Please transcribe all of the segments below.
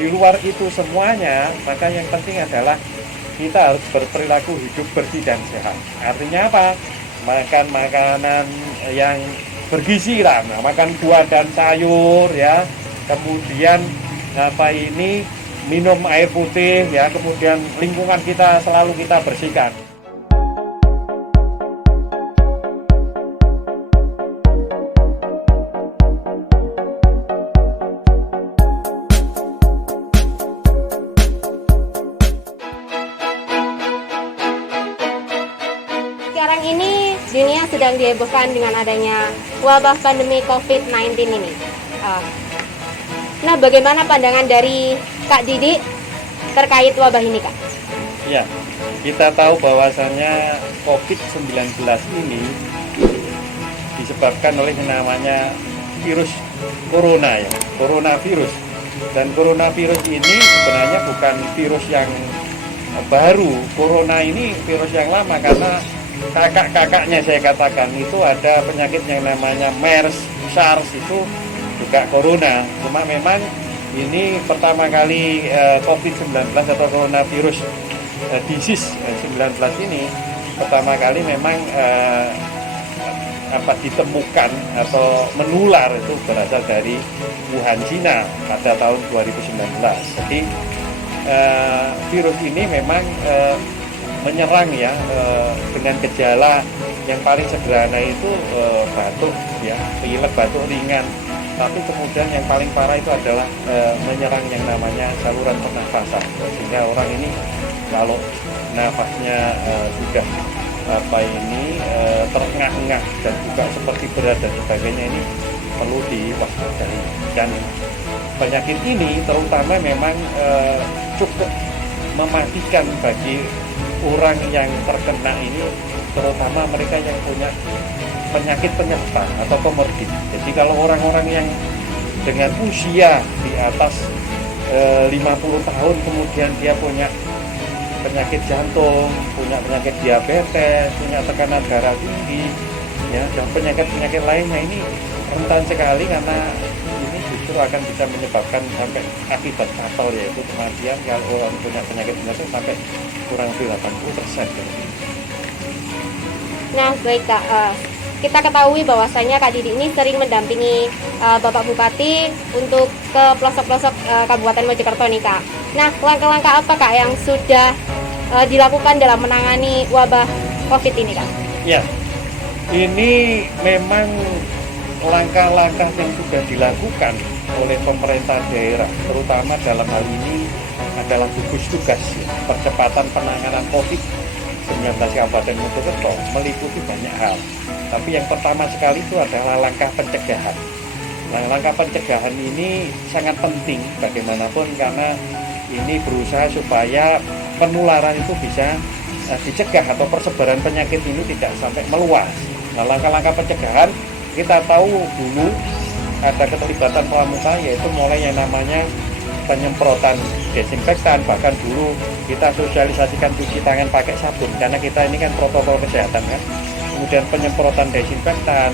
di luar itu semuanya, maka yang penting adalah kita harus berperilaku hidup bersih dan sehat. Artinya apa? Makan makanan yang bergizi lah, makan buah dan sayur ya. Kemudian minum air putih ya. Kemudian lingkungan kita selalu kita bersihkan. Sekarang ini dunia sedang dihebohkan dengan adanya wabah pandemi COVID-19 ini. Nah, bagaimana pandangan dari Kak Didi terkait wabah ini, Kak? Ya, kita tahu bahwasannya COVID-19 ini disebabkan oleh yang namanya virus corona ya, coronavirus. Dan coronavirus ini sebenarnya bukan virus yang baru. Corona ini virus yang lama karena kakak-kakaknya saya katakan itu ada penyakit yang namanya MERS, SARS itu juga corona. Cuma memang ini pertama kali COVID-19 atau coronavirus disease 19 ini pertama kali memang ditemukan atau menular itu berasal dari Wuhan, Cina pada tahun 2019. Jadi virus ini memang menyerang ya dengan gejala yang paling sederhana itu batuk ya, pilek, batuk ringan. Tapi kemudian yang paling parah itu adalah menyerang yang namanya saluran pernafasan, sehingga orang ini kalau nafasnya sudah terengah-engah dan juga seperti berat dan sebagainya, ini perlu diwaspadai. Dan penyakit ini terutama memang cukup mematikan bagi orang yang terkena ini, terutama mereka yang punya penyakit penyerta atau komorbid. Jadi kalau orang-orang yang dengan usia di atas 50 tahun kemudian dia punya penyakit jantung, punya penyakit diabetes, punya tekanan darah tinggi, ya, dan penyakit-penyakit lainnya, ini rentan sekali karena ini justru akan bisa menyebabkan sampai akibat fatal, yaitu kematian kalau orang punya penyakit sampai kurang lebih 80%. Nah, baik Kak, kita ketahui bahwasanya Kak Didi ini sering mendampingi Bapak Bupati untuk ke pelosok-pelosok Kabupaten Mojokerto nih, Kak. Nah, langkah-langkah apa Kak yang sudah dilakukan dalam menangani wabah COVID ini, Kak? Ya, ini memang langkah-langkah yang sudah dilakukan oleh pemerintah daerah, terutama dalam hal ini adalah gugus tugas percepatan penanganan COVID-19 Kabupaten Mojokerto, meliputi banyak hal. Tapi yang pertama sekali itu adalah langkah pencegahan. Langkah pencegahan ini sangat penting bagaimanapun, karena ini berusaha supaya penularan itu bisa dicegah atau persebaran penyakit ini tidak sampai meluas. Nah, langkah-langkah pencegahan kita tahu dulu ada keterlibatan pramuka, yaitu mulai yang namanya penyemprotan desinfektan, bahkan dulu kita sosialisasikan cuci tangan pakai sabun karena kita ini kan protokol kesehatan kan. Kemudian penyemprotan desinfektan,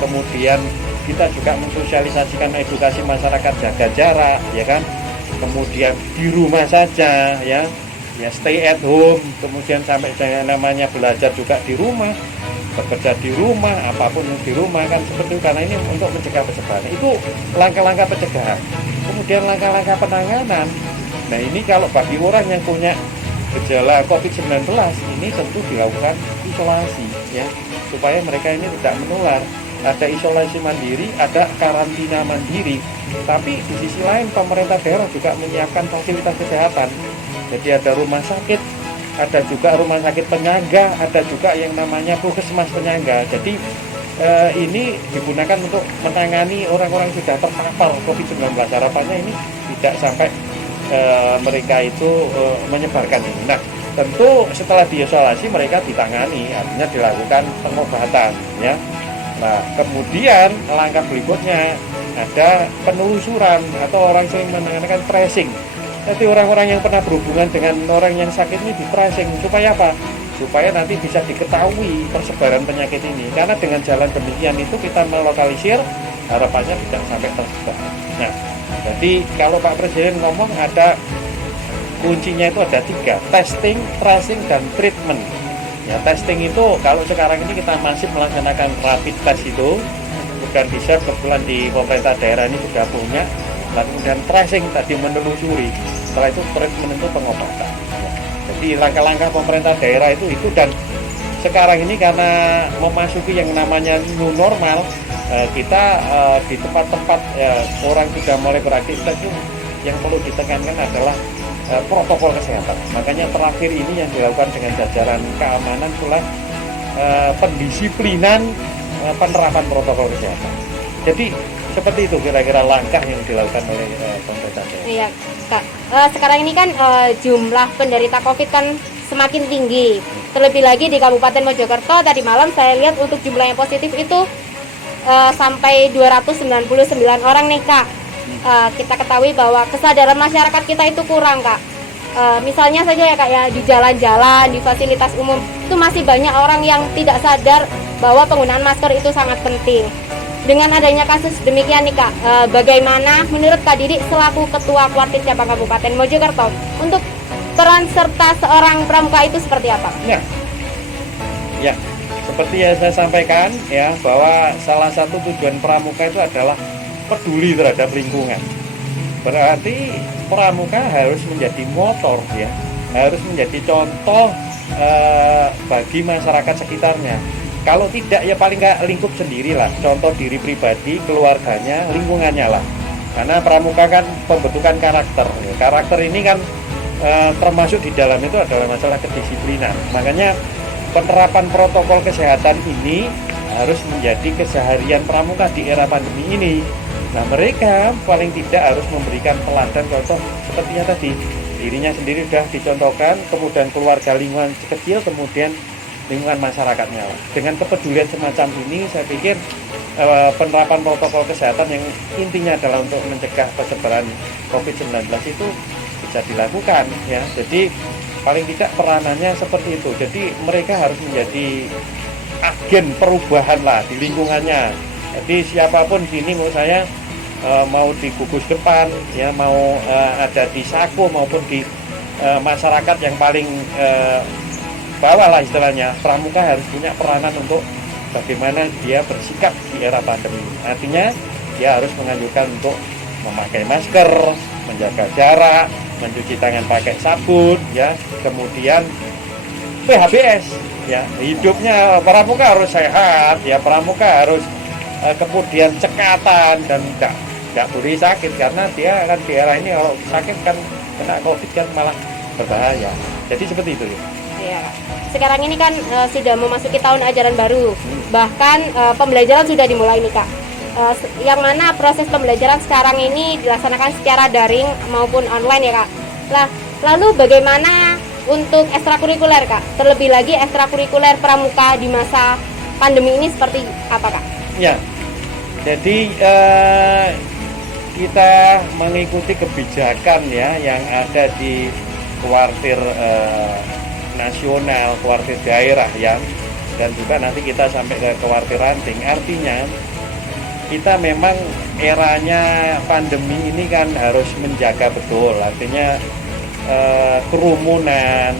kemudian kita juga mensosialisasikan edukasi masyarakat jaga jarak, ya kan. Kemudian di rumah saja, ya stay at home, kemudian sampai dengan namanya belajar juga di rumah, bekerja di rumah, apapun di rumah kan seperti itu, karena ini untuk mencegah persebaran. Itu langkah-langkah pencegahan. Kemudian langkah-langkah penanganan. Nah, ini kalau bagi orang yang punya gejala COVID-19 ini tentu dilakukan isolasi ya, supaya mereka ini tidak menular. Ada isolasi mandiri, ada karantina mandiri. Tapi di sisi lain pemerintah daerah juga menyiapkan fasilitas kesehatan. Jadi ada rumah sakit, ada juga rumah sakit penyangga, ada juga yang namanya puskesmas penyangga. Jadi ini digunakan untuk menangani orang-orang yang sudah terpapar COVID-19. Harapannya ini tidak sampai mereka itu menyebarkan ini. Nah, tentu setelah diisolasi mereka ditangani, artinya dilakukan pengobatan ya. Nah, kemudian langkah berikutnya ada penelusuran atau orang sering menanyakan tracing. Jadi orang-orang yang pernah berhubungan dengan orang yang sakit ini di tracing supaya apa? Supaya nanti bisa diketahui persebaran penyakit ini. Karena dengan jalan demikian itu kita melokalisir, harapannya tidak sampai tersebar. Nah, Jadi kalau Pak Presiden ngomong ada kuncinya itu ada 3, testing, tracing, dan treatment. Ya, testing itu kalau sekarang ini kita masih melaksanakan rapid test itu, kemudian bisa kebetulan di pemerintah daerah ini sudah punya, lalu kemudian tracing tadi menelusuri, setelah itu treatment itu pengobatan. Ya, jadi langkah-langkah pemerintah daerah itu dan sekarang ini karena memasuki yang namanya new normal, kita di tempat-tempat orang sudah mulai beraktivitas itu yang perlu ditekankan adalah protokol kesehatan. Makanya terakhir ini yang dilakukan dengan jajaran keamanan itulah pendisiplinan penerapan protokol kesehatan. Jadi seperti itu kira-kira langkah yang dilakukan oleh pemerintah daerah. Iya, Kak. Sekarang ini kan jumlah penderita COVID kan semakin tinggi. Terlebih lagi di Kabupaten Mojokerto tadi malam saya lihat untuk jumlah yang positif itu sampai 299 orang nih, Kak. Kita ketahui bahwa kesadaran masyarakat kita itu kurang, Kak. Misalnya saja ya, Kak, ya, di jalan-jalan, di fasilitas umum itu masih banyak orang yang tidak sadar bahwa penggunaan masker itu sangat penting. Dengan adanya kasus demikian nih, Kak, bagaimana menurut Kak Didi selaku Ketua Kuartir Cabang Kabupaten Mojokerto untuk peran serta seorang pramuka itu seperti apa? Ya, seperti yang saya sampaikan ya, bahwa salah satu tujuan pramuka itu adalah peduli terhadap lingkungan. Berarti pramuka harus menjadi motor ya, harus menjadi contoh bagi masyarakat sekitarnya. Kalau tidak ya paling nggak lingkup sendirilah, contoh diri pribadi, keluarganya, lingkungannya lah. Karena pramuka kan pembentukan karakter. Karakter ini kan termasuk di dalam itu adalah masalah kedisiplinan. Makanya penerapan protokol kesehatan ini harus menjadi keseharian pramuka di era pandemi ini. Nah, mereka paling tidak harus memberikan teladan contoh sepertinya tadi. Dirinya sendiri sudah dicontohkan, kemudian keluarga, lingkungan kecil, kemudian lingkungan masyarakatnya. Dengan kepedulian semacam ini, saya pikir penerapan protokol kesehatan yang intinya adalah untuk mencegah persebaran COVID-19 itu bisa dilakukan ya. Jadi paling tidak peranannya seperti itu. Jadi mereka harus menjadi agen perubahan lah di lingkungannya. Jadi siapapun sini menurut saya mau di gugus depan ya, mau ada di Sako maupun di masyarakat yang paling bawah lah istilahnya, pramuka harus punya peranan untuk bagaimana dia bersikap di era pandemi. Artinya dia harus menganjurkan untuk memakai masker, menjaga jarak, mencuci tangan pakai sabun ya, kemudian PHBS ya, hidupnya pramuka harus sehat ya, pramuka harus kemudian cekatan dan nggak boleh sakit, karena dia kan di era ini kalau sakit kan kena COVID kan malah berbahaya. Jadi seperti itu ya. Iya. Sekarang ini kan sudah memasuki tahun ajaran baru, bahkan pembelajaran sudah dimulai nih, Kak. Yang mana proses pembelajaran sekarang ini dilaksanakan secara daring maupun online ya, Kak. Nah, lalu bagaimana untuk ekstrakurikuler, Kak? Terlebih lagi ekstrakurikuler pramuka di masa pandemi ini seperti apa, Kak? Ya, jadi kita mengikuti kebijakan ya yang ada di kuartir nasional, kuartir daerah ya, dan juga nanti kita sampai ke kuartir ranting. Artinya kita memang eranya pandemi ini kan harus menjaga betul, artinya kerumunan,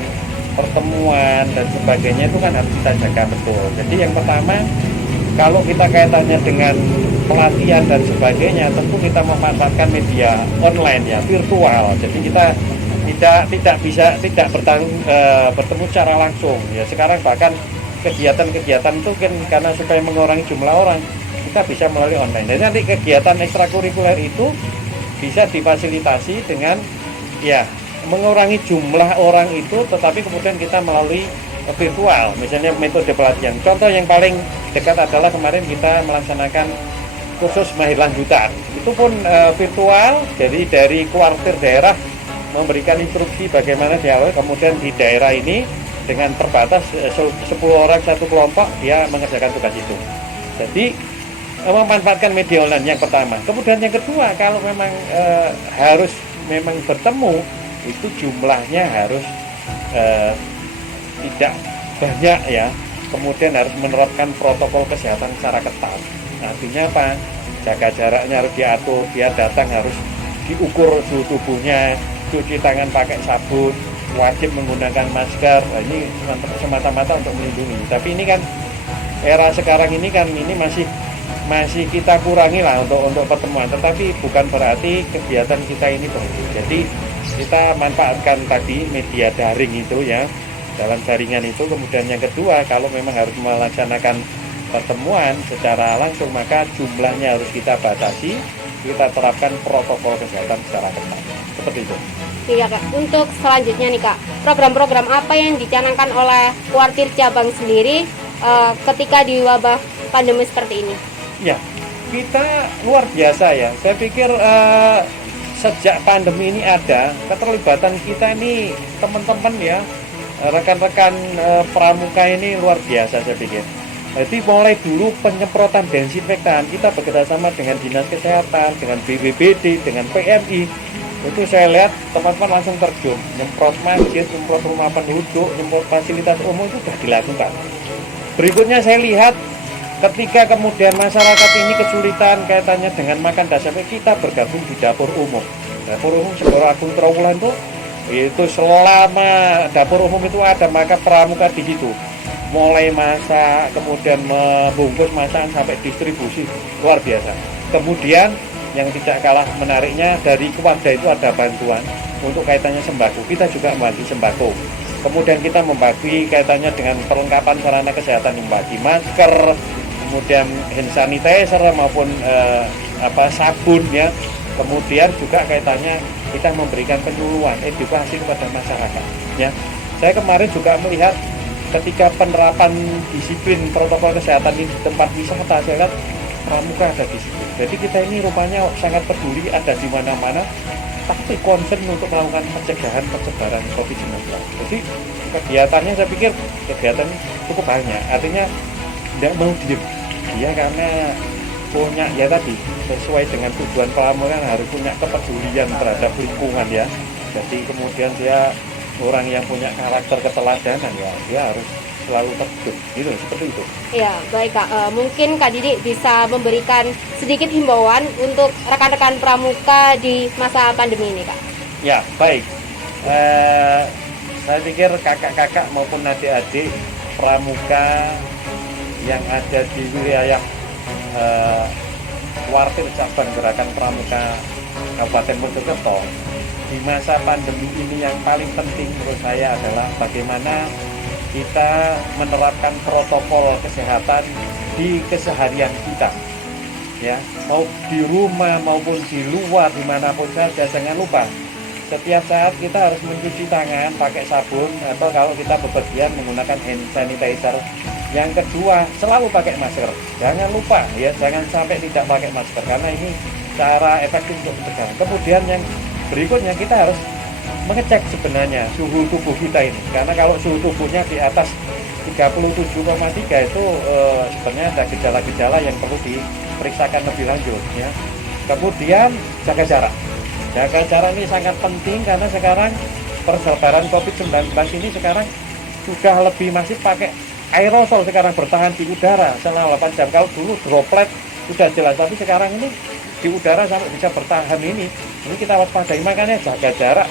pertemuan dan sebagainya itu kan harus kita jaga betul. Jadi yang pertama, kalau kita kaitannya dengan pelatihan dan sebagainya, tentu kita memanfaatkan media online ya, virtual. Jadi kita tidak bertemu secara langsung ya. Sekarang bahkan kegiatan-kegiatan itu kan karena supaya mengurangi jumlah orang, kita bisa melalui online. Dan nanti kegiatan ekstrakurikuler itu bisa difasilitasi dengan ya mengurangi jumlah orang itu, tetapi kemudian kita melalui virtual, misalnya metode pelatihan. Contoh yang paling dekat adalah kemarin kita melaksanakan kursus mahir lanjutan, itu pun virtual. Jadi dari kuartir daerah memberikan instruksi bagaimana dialog, kemudian di daerah ini dengan terbatas 10 orang satu kelompok dia mengerjakan tugas itu. Jadi memanfaatkan media online yang pertama. Kemudian yang kedua, kalau memang harus memang bertemu, itu jumlahnya harus tidak banyak ya. Kemudian harus menerapkan protokol kesehatan secara ketat. Artinya apa? Jaga jaraknya harus diatur, dia datang harus diukur suhu tubuhnya, cuci tangan pakai sabun, wajib menggunakan masker. Nah, ini semata-mata untuk melindungi. Tapi ini kan era sekarang ini kan ini masih kita kurangi lah untuk pertemuan. Tetapi bukan berarti kegiatan kita ini berhenti. Jadi kita manfaatkan tadi media daring itu ya, dalam jaringan itu. Kemudian yang kedua, kalau memang harus melaksanakan pertemuan secara langsung, maka jumlahnya harus kita batasi, kita terapkan protokol kesehatan secara ketat. Seperti itu. Iya Kak, untuk selanjutnya nih Kak, program-program apa yang dicanangkan oleh Kuartir Cabang sendiri ketika di wabah pandemi seperti ini? Ya, kita luar biasa ya. Saya pikir sejak pandemi ini ada, keterlibatan kita ini teman-teman ya, rekan-rekan pramuka ini luar biasa saya pikir. Jadi mulai dulu penyemprotan desinfektan, kita bekerjasama dengan Dinas Kesehatan, dengan BPBD, dengan PMI. Itu saya lihat teman-teman langsung terjun, nyemprot masjid, nyemprot rumah penduduk, nyemprot fasilitas umum itu sudah dilakukan. Berikutnya saya lihat ketika kemudian masyarakat ini kesulitan kaitannya dengan makan dasar, kita bergabung di dapur umum. Dapur umum Segoro Agung Trawulan itu selama dapur umum itu ada, maka pramuka di situ. Mulai masak, kemudian membungkus masakan sampai distribusi, luar biasa. Kemudian yang tidak kalah menariknya, dari keluarga itu ada bantuan untuk kaitannya sembako. Kita juga membagi sembako. Kemudian kita membagi kaitannya dengan perlengkapan sarana kesehatan, membagi masker, kemudian hand sanitizer maupun sabun ya. Kemudian juga kaitannya kita memberikan penyuluhan, edukasi kepada masyarakat ya. Saya kemarin juga melihat ketika penerapan disiplin protokol kesehatan di tempat wisata, saya lihat pramuka ada di situ. Jadi kita ini rupanya sangat peduli, ada di mana-mana, tapi concern untuk melakukan pencegahan persebaran COVID-19. Jadi kegiatannya saya pikir kegiatan cukup banyak, artinya tidak mau diem. Dia karena punya ya tadi sesuai dengan tujuan pramuka harus punya kepedulian terhadap lingkungan ya. Jadi kemudian dia orang yang punya karakter keteladanan ya, dia harus selalu terjun gitu, seperti itu. Ya, baik Kak. Mungkin Kak Didi bisa memberikan sedikit himbauan untuk rekan-rekan pramuka di masa pandemi ini, Kak. Ya, baik. Saya pikir kakak-kakak maupun adik-adik pramuka yang ada di wilayah Kuartir Cabang Gerakan Pramuka Kabupaten Mojokerto, di masa pandemi ini yang paling penting menurut saya adalah bagaimana kita menerapkan protokol kesehatan di keseharian kita ya, mau di rumah maupun di luar dimanapun saja. Jangan lupa setiap saat kita harus mencuci tangan pakai sabun, atau kalau kita bepergian menggunakan hand sanitizer. Yang kedua, selalu pakai masker. Jangan lupa ya, jangan sampai tidak pakai masker, karena ini cara efektif untuk mencegah. Kemudian yang berikutnya, kita harus mengecek sebenarnya suhu tubuh kita ini, karena kalau suhu tubuhnya di atas 37,3 itu sebenarnya ada gejala-gejala yang perlu diperiksakan lebih lanjut ya. Kemudian jaga jarak. Jaga jarak ini sangat penting, karena sekarang persebaran COVID-19 ini sekarang sudah lebih masif pakai aerosol, sekarang bertahan di udara selama 8 jam. Kalau dulu droplet sudah jelas, tapi sekarang ini di udara sampai bisa bertahan ini kita waspadai. Makanya jaga jarak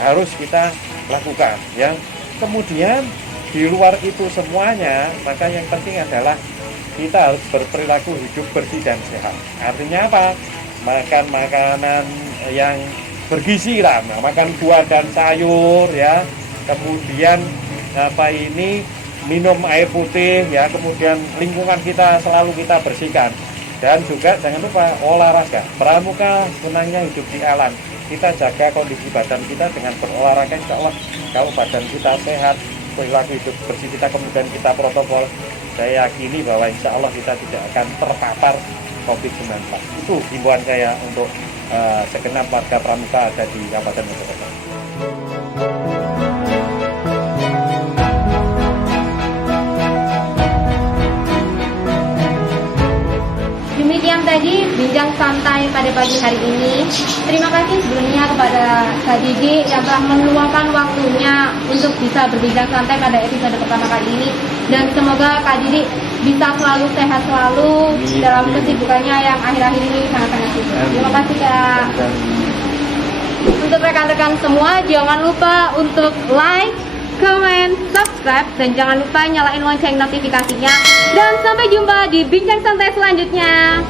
harus kita lakukan ya. Kemudian di luar itu semuanya, maka yang penting adalah kita harus berperilaku hidup bersih dan sehat. Artinya apa? Makan makanan yang bergizi lah, makan buah dan sayur ya. Kemudian minum air putih ya. Kemudian lingkungan kita selalu kita bersihkan, dan juga jangan lupa olahraga. Pramuka senangnya hidup di alam. Kita jaga kondisi badan kita dengan berolahraga, insya Allah kalau badan kita sehat, perilaku hidup bersih kita, kemudian kita protokol, saya yakini bahwa insya Allah kita tidak akan terpapar COVID-19. Itu himbauan saya untuk segenap warga pramuka ada di Kabupaten Mojokerto. Demikian tadi bincang santai pada pagi hari ini. Terima kasih sebelumnya kepada Kak Didi yang telah meluangkan waktunya untuk bisa berbincang santai pada episode pertama kali ini. Dan semoga Kak Didi bisa selalu sehat selalu dalam kesibukannya yang akhir-akhir ini sangat-sangat sibuk. Terima kasih Kak. Untuk rekan-rekan semua, jangan lupa untuk like, comment, subscribe, dan jangan lupa nyalain lonceng notifikasinya. Dan sampai jumpa di bincang santai selanjutnya.